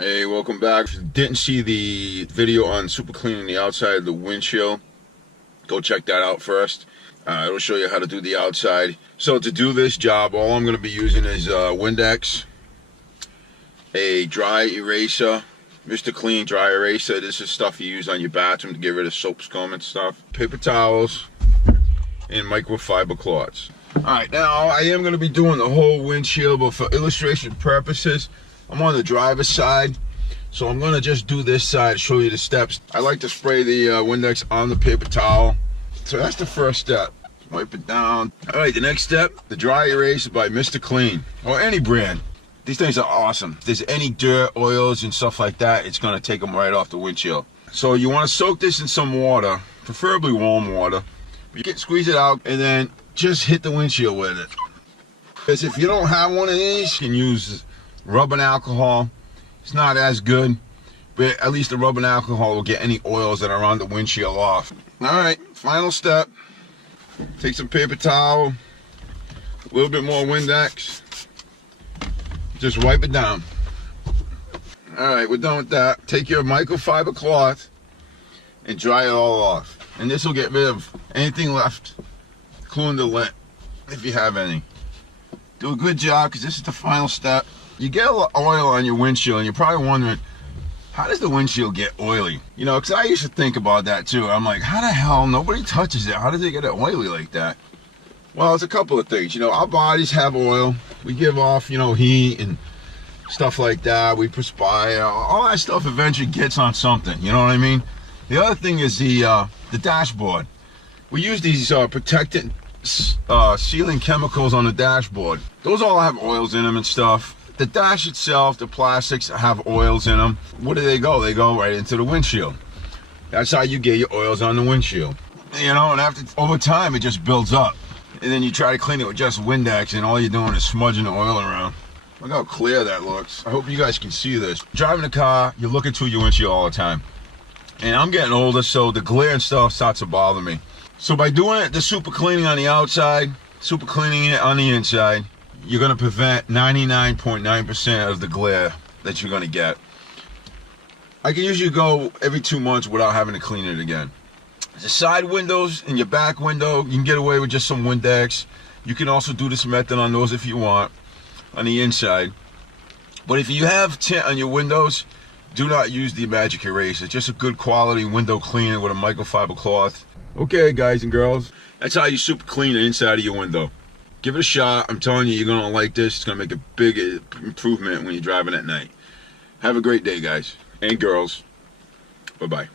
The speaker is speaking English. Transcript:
Hey, welcome back. If you didn't see the video on super cleaning the outside of the windshield, go check that out first. It'll show you how to do the outside. So to do this job, all I'm going to be using is Windex, a dry eraser, Mr. Clean dry eraser. This is stuff you use on your bathroom to get rid of soap, scum and stuff. Paper towels and microfiber cloths. Alright, now I am going to be doing the whole windshield, but for illustration purposes, I'm on the driver's side, so I'm going to just do this side, show you the steps. I like to spray the Windex on the paper towel. So that's the first step. Wipe it down. Alright, the next step, the dry eraser by Mr. Clean, or any brand. These things are awesome. If there's any dirt, oils, and stuff like that, it's going to take them right off the windshield. So you want to soak this in some water, preferably warm water. You can squeeze it out and then just hit the windshield with it. Because if you don't have one of these, you can use rubbing alcohol. It's not as good, but at least the rubbing alcohol will get any oils that are on the windshield off. Alright, final step. Take some paper towel, a little bit more Windex, just wipe it down. Alright, we're done with that. Take your microfiber cloth and dry it all off. And this will get rid of anything left, including the lint, if you have any. Do a good job, because this is the final step. You get a lot of oil on your windshield, and you're probably wondering, how does the windshield get oily? You know, because I used to think about that too. I'm like, how the hell, nobody touches it. How does it get it oily like that? Well, it's a couple of things. You know, our bodies have oil. We give off, you know, heat and stuff like that. We perspire. All that stuff eventually gets on something. You know what I mean? The other thing is the dashboard. We use these protectant sealing chemicals on the dashboard. Those all have oils in them and stuff. The dash itself, the plastics have oils in them. Where do they go? They go right into the windshield. That's how you get your oils on the windshield. You know, and over time it just builds up. And then you try to clean it with just Windex, and all you're doing is smudging the oil around. Look how clear that looks. I hope you guys can see this. Driving a car, you're looking through your windshield all the time. And I'm getting older, so the glare and stuff starts to bother me. So by doing it, the super cleaning on the outside, super cleaning it on the inside, you're going to prevent 99.9% of the glare that you're going to get. I can usually go every 2 months without having to clean it again. The side windows and your back window, you can get away with just some Windex. You can also do this method on those if you want, on the inside. But if you have tint on your windows, do not use the magic eraser. It's just a good quality window cleaner with a microfiber cloth. Okay, guys and girls, that's how you super clean the inside of your window. Give it a shot. I'm telling you, you're going to like this. It's going to make a big improvement when you're driving at night. Have a great day, guys and girls. Bye-bye.